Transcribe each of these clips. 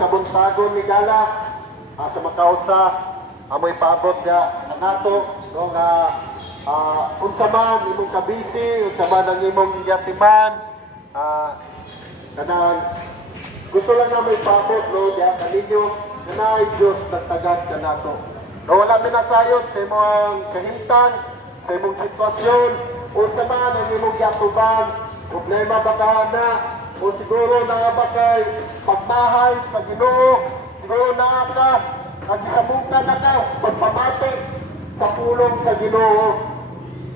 kabuntagon ni Gala sa makausa amoy paabot nga nato no nga unsa man imong kabisi, unsa man ang imong yatiman, kanang gusto lang namin paabot no diha kaninyo na Diyos nagtagad kanato. No wala minasayod sa imong kahimtang, sa imong sitwasyon, unsa man ang imong yatuban, problema ba ka na o siguro na ba kay pagmahay sa Ginoo, siguro na ka nagisabukan na ka pagpamati sa pulong sa Ginoo,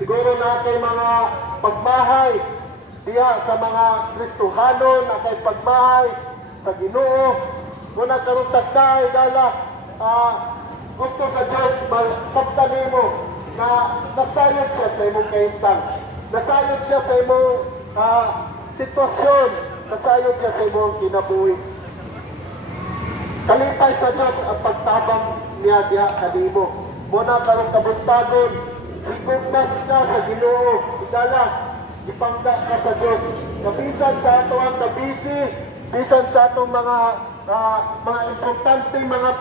siguro na kay mga pagmahay diya sa mga Kristohanon, na kay pagmahay sa Ginoo, kung nagkarutag ka Gala, gusto sa Diyos sabta nimo na nasayod siya sa imong kahimtang, nasayod siya sa imong sitwasyon, nasayod siya sa imong kinabuhi. Kalipay sa Diyos ang pagtabang niya diha kanimo. Muna karong kabuntagon, igugmas ka sa Ginoo, Gala, ipangga ka sa Diyos. Kabisan sa ato ang kabisi, bisan sa atong mga importante mga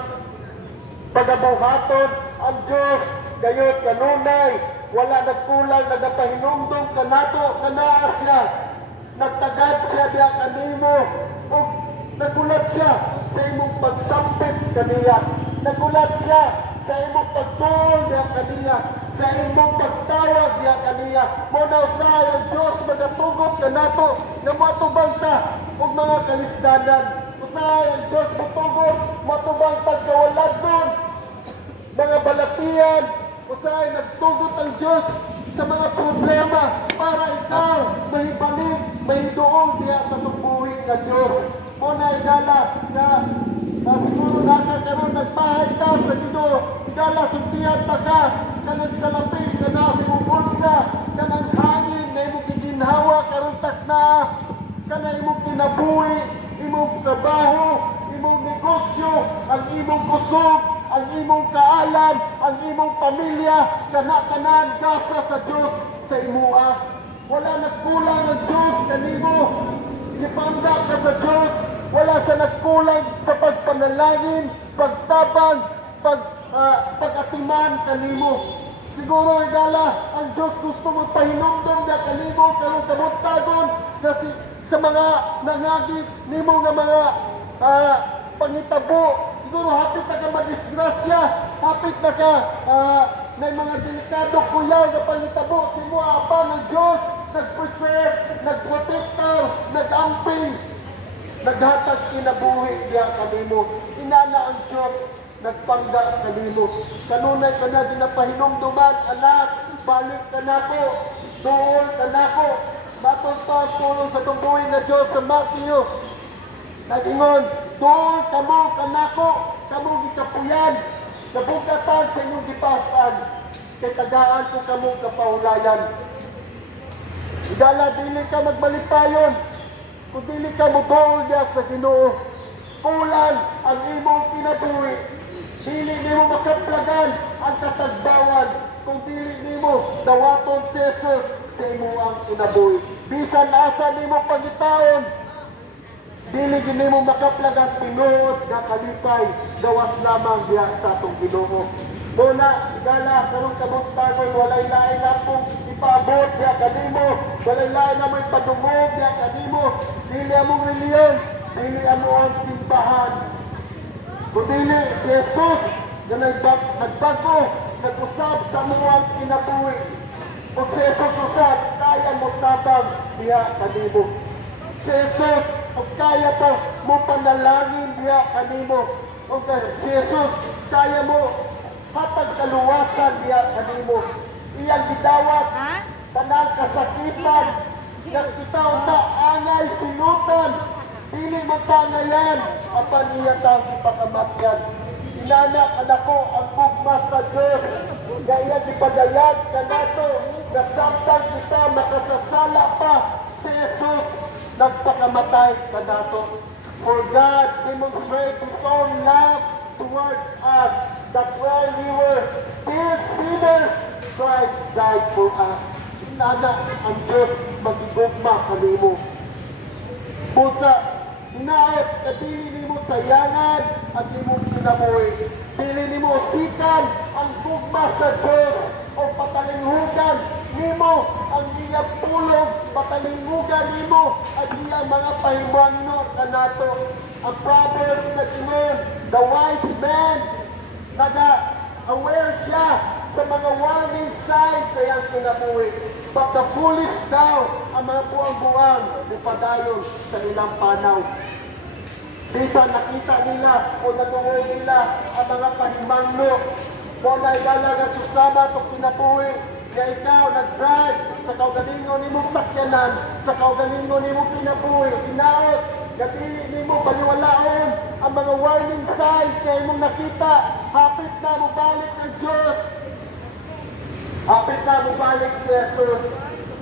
pagabuhaton, ang Diyos gayud kanunay wala nagkulang, nagapahinumdum kanato kanaa siya, nagtagad siya diha kanimo ug nagulat siya sa imong pagsampit kaniya, nagulat siya sa imong pagtuol diha kaniya, sa imong pagtawag diha kaniya. Muna usahay ang Diyos magatugot kanato nga moatubang ta ug mga kalisdanan. Usahay ang Diyos matugot matubang ta kawaladon, mga balatian. Usahay nagtugot ang Diyos sa mga problema para ikaw mahibalik, mahiduol diha sa tubuhi nga Diyos. Muna Gala na siguro nakakaroon nagbahay ka sa Ginoo, Gala sumtihan ta ka kanang salapi kana sa imong bulsa, kanang hangin na imong giginhawa karon takna, kana imong kinabuhi, imong trabaho, imong negosyo, ang imong kusog, ang imong kaalam, ang imong pamilya, kana-kanan gasa sa Diyos sa imuha. Wala nagkulang ang Diyos kanimo. Ipangga ka sa Diyos. Wala siya nagkulang sa pagpanalangin, pagtabang, pag-atiman kanimo. Siguro Gala, ang Diyos gusto mo pahinumdum na kanimo karong kabuntagon kasi sa mga nangagit nimo nga mga pangitabo. Siguro hapit na ka madisgrasya, hapit na ka na mga delikado kuyaw na pangitabo, si mo apa ng Diyos, nag-preserve, nag-protector, nag-amping, naghatag kinabuhi diya kanimo. Inana ang Diyos, nagpangga kanimo. Kanunay ka na ginapahinumduman, anak, balik ka na ko, doon ka na ko. Matong pa tulong sa tumbuhin na Diyos sa Matthew. Nagingon, doon kamo kanako, kamo gikapuyan, nabugatan sa inyong gipasan, kay tagaan ko kamo kapaulayan. Gala, dili ka magbalipayon, kung dili ka mubuol diya sa Ginoo, kulan ang imong kinabuhi, dili nimo makaplagan ang katagbawan, kung dili nimo dawaton si Jesus sa imong kinabuhi. Bisan asa nimo pagitaon, dili ginimo makaplagan tinuod nga kalipay, gawas lamang diya sa atong Ginoo. Muna, Gala, karong kabuntagon, walay lain na pong ipaabot diya kanimo, walay lain na mo ipadungog diya kanimo, dili among reliyon, dili amo ang simbahan. Kung dili si Jesus na nagbago, nag-usab sa mga kinabuhi. Kung si Jesus usab, kaya mo tabang diya kanimo. Si Jesus, kung kaya pa mo panalangin diya kanimo. Kung si Jesus, kaya mo hatag kaluwasan diya kanimo. Iyang gidawat, tanang kasakitan, ng kita unta angay sinutan, dili matangayan, apan iya tang ipakamatyan. Inana kanako ang bugmas sa Diyos, nga iya gipadayag kanato, na samtang kita makasasala pa, si Jesus nagpakamatay kanato. For God demonstrated His own love towards us, that while we were still sinners, Christ died for us. Inana ang Diyos magigugma kanimo. Busa, Hinaot na dili nimo sayangan ang imong kinabuhi. Dili nimo usikan ang gugma sa Dios o patalinghugan nimo ang iyang pulong, patalinghugan nimo ang iyang mga pahimuangno kanato. Ang Proverbs na tingin, the wise man, aware siya sa mga warning signs sa iyang kinabuhi. But the foolish daw, ang mga buwang-buwang, upadayon sa ilang panaw. Bisan nakita nila o natuloy nila ang mga pahimangno. Kung naigala nga susama itong kinabuhi, kaya ikaw nag-drive sa kaugalingon ni mong sakyanan, sa kaugalingon ni mong kinabuhi, inaot, katili ni mo baliwalaon ang mga warning signs kaya mong nakita, hapit na mo balik ng Diyos. Hapit na mo balik si Jesus.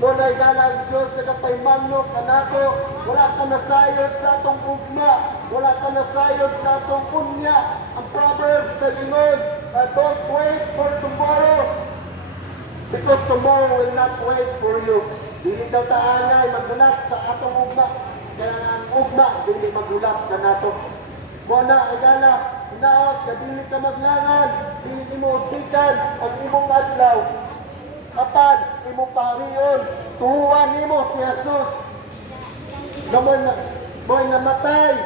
Kung naigala ang Diyos nagapahimangno kanato, wala ka nasayod sa atong ugma, wala ka nasayod sa atong unya. Ang Proverbs na lingon, don't wait for tomorrow, because tomorrow will not wait for you. Dili daw taangay magulat sa atong ugma, kaya ang ugma dili magulat kanato. Kung naigala, hinaot, kadili ka maglangan, dili mo usikan ang imong adlaw. Apan, imo pahariyon, tuhuan nimo si Jesus. Mo'y namatay,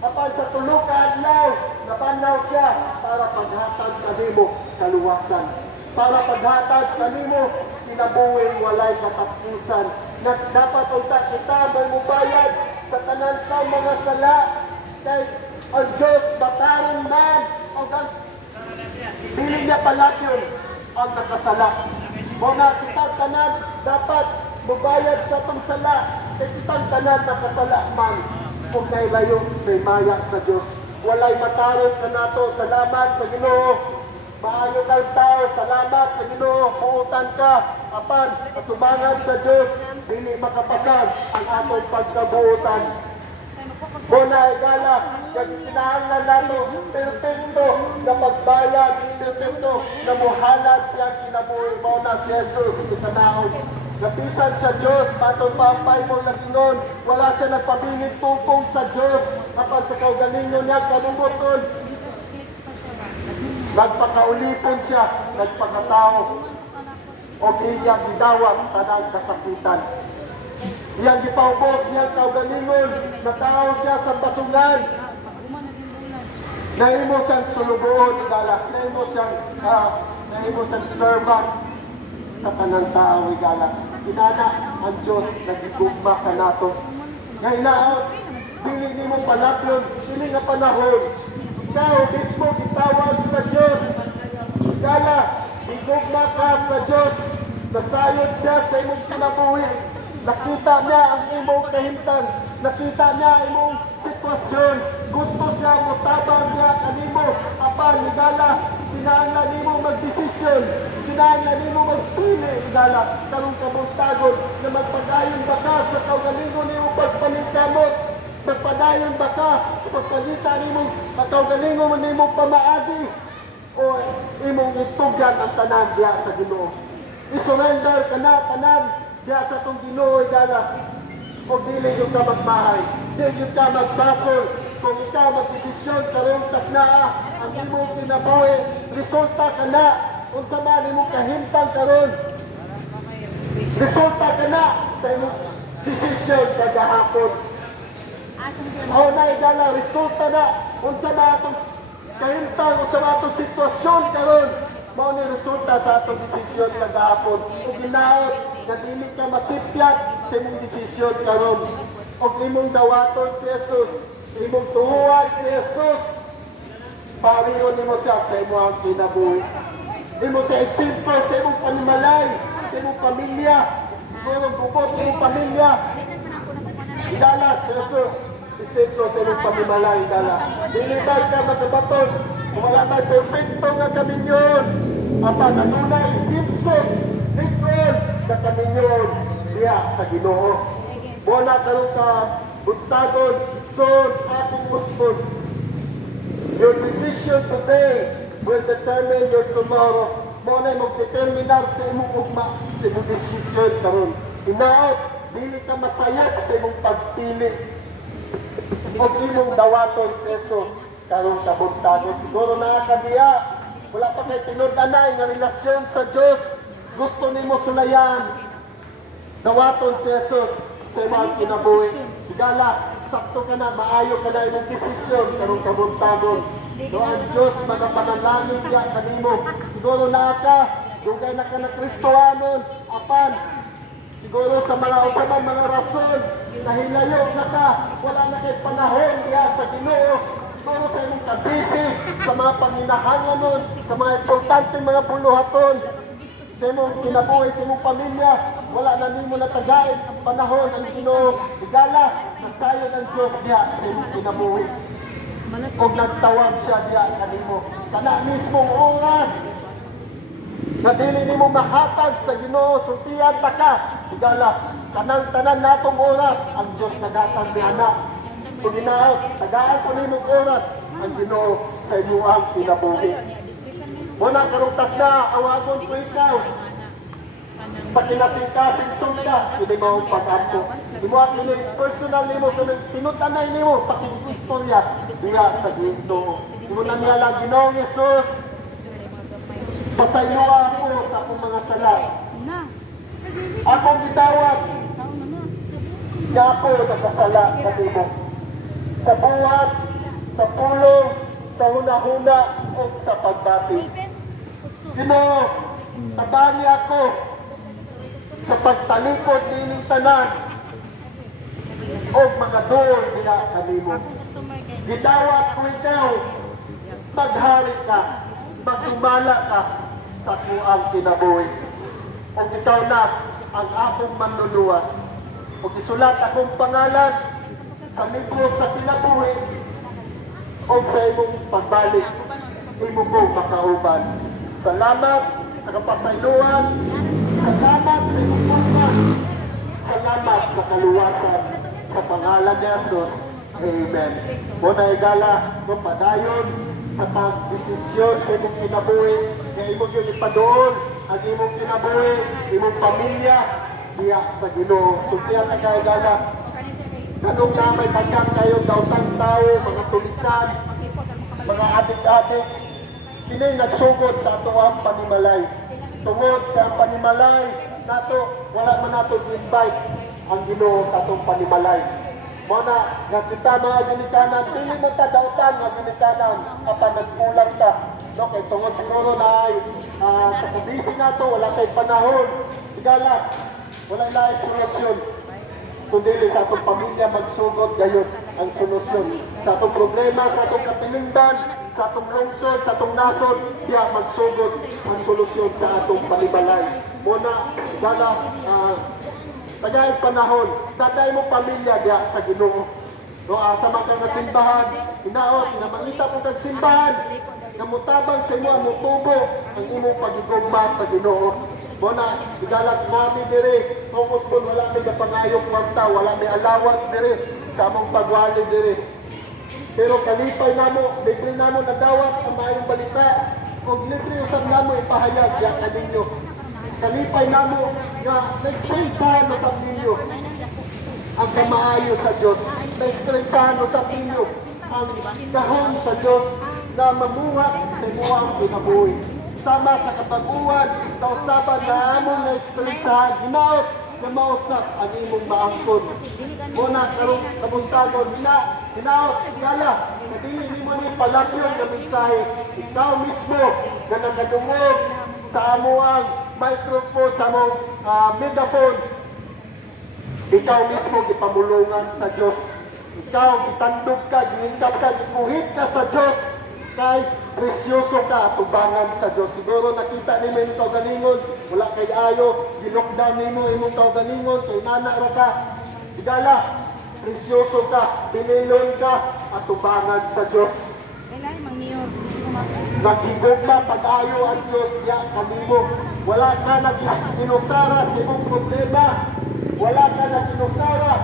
apan sa tulog ka adlaw, napanaw siya para paghatag kanimo kaluwasan. Para paghatag kanimo kinabuhi walay katapusan. Na dapat unta kita may mubayad sa tanan ka mga sala. Kay ang Diyos bataron man, ang dili niya palapyon ang nakasala. Mga kitang tanan dapat mubayad sa itong sala. Kaya kitang tanan nakasala man kung nailayo sa maya sa Diyos. Walay matarong ka nato. Salamat sa Ginoo. Maayo kang tao. Salamat sa Ginoo. Puutan ka. Apan, kasubangan sa Diyos, dili makapasag ang atong pagkabuutan. Muna igala, kaya kinahanglan nato, perfecto na pagbayad, perfecto na muhalad siyang kinabuhi mo na si Jesus, ikanaon. Napisan sa Diyos, patong pampay mo nagingon, wala siya nagpabiling tungkong sa Diyos, kapag sa kaugalingon niya, kanubuton. Nagpakaulipon siya, nagpakatao, o iyang gidawat, tanang kasakitan. Iyang gipaubos siyang kaugalingon, natao siya sa basungan. Nahimo siyang sulubuon, igala. Nahimo siyang servant sa tanang tao, igala. Inana ang Diyos, nagigugma ka nato. Ngayon na, dili ni mo palapyon, dili nga panahon. Ikaw, mismo itawag sa Diyos. Igala, igugma ka sa Diyos. Nasayod siya sa imong kinabuhi. Nakita niya ang imong kahimtang. Nakita niya ang imong sitwasyon. Gusto siya mutabang niya kanimo. Apan, igala, kinahanglan nimo magdesisyon. Kinahanglan nimo magpili, igala. Karong kabuntagon na magpadayon ba ka sa kaugalingon nimo pagpalitamot. Magpadayon ba ka sa pagpalita nimo kaugalingon nimo pamaagi. O imong itugan ang tanan diya sa Ginoo. I-surrender ka na tanan diya sa itong Ginoo, igala. Kung dili yung ka magmahay, dili yung ka magbasol, kung ikaw magdesisyon karong taknaa ang imong kinabuhi, resulta ka na kung sa man imong kahimtang karon. Resulta ka na sa imong desisyon kagahapon. O na igala, resulta na kung sa mga itong kahimtang, kung sa mga itong sitwasyon karon. Mao ni resulta sa atong desisyon kagahapon. Kung ginaot, na dili ka masipyat sa imong desisyon karon. Og imong dawaton si Jesus, imong tuhuan si Jesus, pariyon nimo siya sa imong kinabuhi. Imo siya isimple sa imong panimalay, sa imong pamilya, siguro bukod imong pamilya. Igala si Jesus, isimple sa imong panimalay, igala. Dili ba ka makabaton, kung wala may perfecto nga kaminyon, apa nanunay imsot, likod, kakaminyon diya sa Ginoo. Wala karong ka buntagon, son, akong usbon. Your decision today will determine your tomorrow. Mo na mag-determinar sa imong ugma, sa imong desisyon karon. Hinaot, dili ka masaya sa imong pagpili. og imong dawaton si Jesus karong kabuntagon. Siguro nakakadiya, wala pa kay tinud-anay nga relasyon sa Dios. Gusto nimo sulayan, dawaton si Jesus sa imong kinabuhi. Higala, sakto ka na, maayo ka na imong desisyon karong kabuntagon. Do ang Dios magapanalangin diya kanimo. Siguro na ka, dugay na ka na Kristohanon, apan siguro sa mga rason, nahilayo na ka, wala na kay panahon diya sa Ginoo. Siguro sa imong kabisi, sa mga panginahanganon, sa mga importante mga buluhaton, sa imong kinabuhi, sa imong pamilya, wala na nimo natagain ang panahon ang Ginoo. Higala, nasayod ang Dios diya sa imong kinabuhi. O nagtawag siya diya kanimo. Kana mismong oras na dili nimo mahatag sa Ginoo, sultihan ta ka. Higala, kanang tanan natong oras ang Dios nagatag ni anak. Kung ginaot, tagaan ko nimong oras ang Ginoo sa inyong kinabuhi. Muna karungtak na, awagon ko ikaw. Sa kinasing-kasing sunda, hindi mo pag-ato. Hindi mo at personal nimo, tinutanay nimo, pakikistorya, diya sa Ginoo. Hindi mo na niya lang, Ginoo Jesus, pasayloa ako sa akong mga sala. Akong gitawag, kaya ako nagkasala sa nimo. Sa buhat, sa pulong, sa huna-huna, o sa pagbati. Ginoo, tabangi ako sa pagtalikod nining tanan o magaduol niya kanimo. Gidawat ko ikaw, maghari ka, magdumala ka sa kuang kinabuhi. O ikaw na ang akong manluluwas. O isulat akong pangalan sa libro sa kinabuhi o sa imong pagbalik, imong mo makauban. Salamat sa kapasayloan, salamat sa imong pagka, salamat sa kaluwasan, sa pangalan ni Jesus. Amen. Muna igala, padayon sa pagdesisyon sa imong kinabuhi, na imong yung ipadoon, ang imong kinabuhi, imong pamilya, diya sa Ginoo. Sultihan na kayo igala, kanong na may tagang kayo, dautang tao, mga tulisan, mga adik-adik, kini nagsugod sa ato ang panimalay. Tungod sa panimalay, nato, wala man nato invite ang Ginoo sa atong panimalay. Muna, nga kita mga ginikanan, dili mo ta dautan nga ginikanan, kapag nagkulang ta. No, kay tungod siguro na ay sa kabisi nato, wala kay panahon. Higala, wala laing solusyon. Kundi sa atong pamilya magsugod gayon ang solusyon. Sa atong problema, sa atong katilingban, sa atong lungsod, sa atong nasod, diya magsugod ang solusyon sa atong panibalay. Muna, higala, tagay panahon, sa tayo mo pamilya diya sa Ginoo. No, sa mga simbahan, hinaot, na mangita po kag simbahan, na mutabang sa imo ang mutubo ang imong pagigugma sa Ginoo. Muna, igalat namin dire, focus po wala may sa pangayong kwarta, wala may allowance dire, sa among pagwali dire. Pero kalipay namo, libre namo nadawat ang maayong balita, o libre usap namo ipahayag diya kaninyo. Kalipay namo nga na-experiencehan mo sa ninyo ang kamaayo sa Diyos. Na-experiencehan mo sa ninyo ang kahon sa Diyos na mamuhat sa imuang kinabuhi. Sama sa kabaguan, kausaban na among na-experiencehan, hinaot na mausap ang imong maangkon. Muna karong kabustagon, hinaot, ikala, na dili mo ni palapyon na mensahe, ikaw mismo na nakadungog sa amuang microphone, sa mong megaphone, ikaw mismo gipamulungan sa Diyos. Ikaw gitandog ka, giingkap ka, gikuhit ka sa Diyos, kay presyoso ka tubangan sa Diyos. Siguro nakita nimo yung kaugalingon, wala kay ayo, ginokdown nimo imong kaugalingon, kay nana ra ka. Igala, presyoso ka, pinilon ka, at tubangan sa Diyos. Naghigugma pag-ayo ang Diyos diya kanimo. Wala ka nag-inusara sa imong problema. Wala ka nag-inusara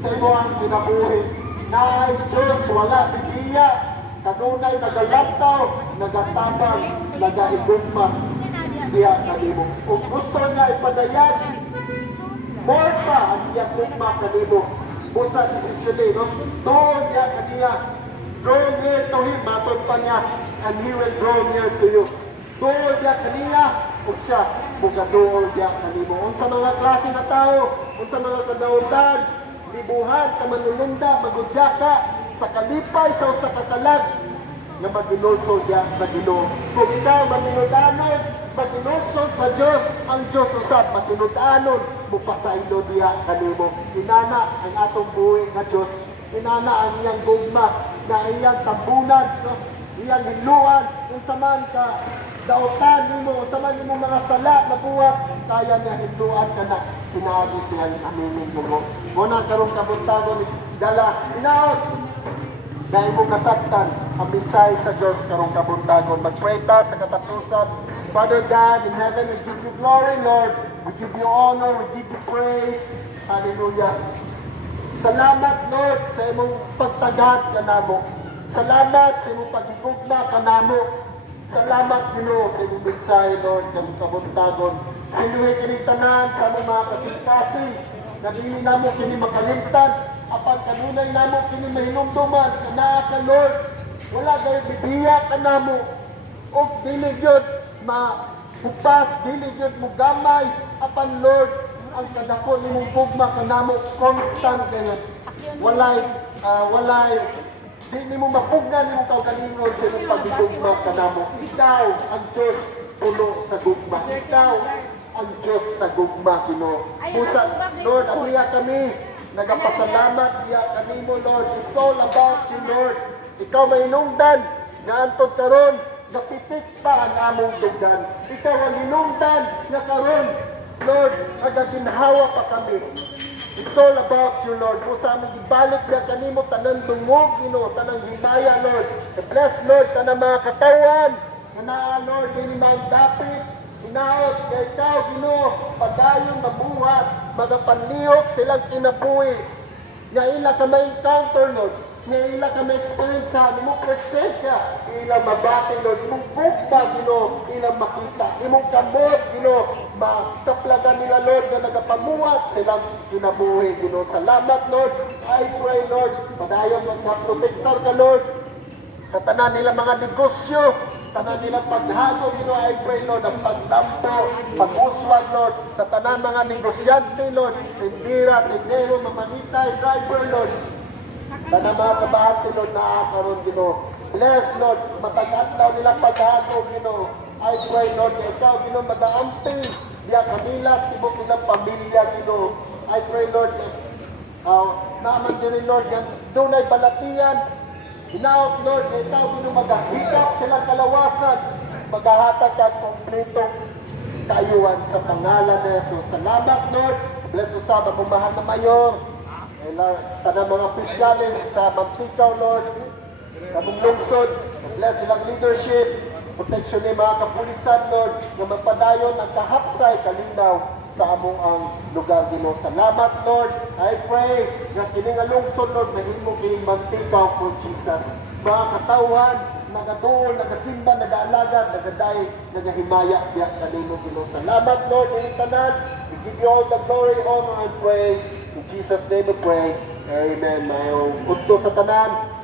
sa imong kinabuhi. Na ay Diyos, wala bibiya. Kanunay nagalaptaw, nagatabang, nagaigugma diya kanimo. Kung gusto niya ipadayan, more pa ang iyang gugma kanimo. busa desisyon eh, no? Doon niya kaniya, draw near to him, matod pa niya, and he will draw near to you. Doon niya kaniya, o siya, bugadoon niya kanimo. Unsa mga klase na tao, unsa mga kadautan, libuhan, kamanulunda, magudya ka, sa kalipay, sa usa ka kalag, nga maginulsol niya sa Ginoo. Kung ikaw maninudanon, maginulsol sa Diyos, ang Diyos usab matinud-anon, mupasaylo diya kanimo. Inana ang atong buhi nga Diyos, inana ang iyang gugma, na iyang tambunan, no? Iyang hiluan, unsa man ka dautan nimo, unsa man nimo mga sala na buhat, kaya niya hiluan ka na, pinaagi siya ng aminin mo. Muna karong kabuntagon, dala, inaot, dahil mo kasaktan ang minsay sa Diyos karong kabuntagon. Mag-pray ta sa katapusan. Father God in heaven, we give you glory, Lord. We give you honor, we give you praise. Hallelujah. Salamat, Lord, sa imong pagtagad kanamo. Salamat sa imong pagigugma kanamo. Salamat, Ginoo, sa imong minsay, Lord, karong kabuntagon. Sinuhi kini tanan sa among mga kasing-kasing, na dili namo kini makalimtan. Apan kanunay namo kini mahinumduman kana ka Lord, wala gay bibiya kanamo og dili gyud mahupas, dili gyud mo gamay. Apan Lord, ang kadako nimong gugma kanamo constant gayud, walay di nimo mapugnan nimo kaugalingon sa imong pagigugma kanamo. Ikaw ang Dios puno sa gugma, ikaw ang Dios sa gugma, Ginoo. Pusa Lord, aniya kami nagapasalamat diya kanimo, Lord. It's all about you, Lord. Ikaw mainungdan nga antod karon napitik pa ang among dugdan. Ikaw ang hinungdan nga karon, Lord, nagaginhawa pa kami. It's all about you, Lord. Kung sa aming ibalik diya kanimo tanan dungog, Ginoo, tanang himaya, Lord. Bless, Lord, tanang mga katawan na Lord, dili man dapit inaot kay ikaw, Ginoo, padayon mabuhat, magapanlihok silang kinabuhi. Nga ila ka ma-encounter, Lord. Nga ila ka ma-experience sa imong presensya. Ila mabati, Lord. Imong gugma, Ginoo, ilang makita. Imong kamot, Ginoo, makaplagan nila, Lord, na nagapamuhat silang kinabuhi, Ginoo. Salamat, Lord. I pray, Lord, padayon mag-protector ka, Lord, sa tanan nila mga negosyo, tanan nila paghago, Ginoo. I pray, Lord, ang pagdampo, pag-uswag, Lord, sa tanan mga negosyante, Lord, tindira, tindero, mamanitay, driver, Lord, tanan mga kabahati, Lord, naakaroon, Ginoo. Bless, Lord, matagatlaw nila paghago, Ginoo. I pray, Lord, na ikaw, Ginoo, mag-aamping, diya kanilas, tibok nilang pamilya, Ginoo. I pray, Lord, naman din, Lord, doon ay balatian, hinaot, Lord, na ikaw Ginoo magahigap silang kalawasan, maghahatag ka kompletong kaayuhan sa pangalan na Jesus. Salamat, Lord. Bless usab ang mahal na mayor, tanang mga opisyalis sa Mantikaw, Lord, sa mong lungsod. Bless silang leadership, protection ni mga kapulisan, Lord, na magpadayon ang kahapsay, kalinaw sa among ang lugar, Ginoo. Salamat, Lord. I pray nga kini nga lungsod, Lord, mahimo kining Mantikaw for Jesus. Mga katawhan, nagatuol, nagasimba, nagaalaga, nagaday, nagahimaya biya kanimo, Ginoo. Salamat, Lord, ining tanan. We give you all the glory, honor, and praise. In Jesus' name we pray. Amen. Mayong punto sa tanan.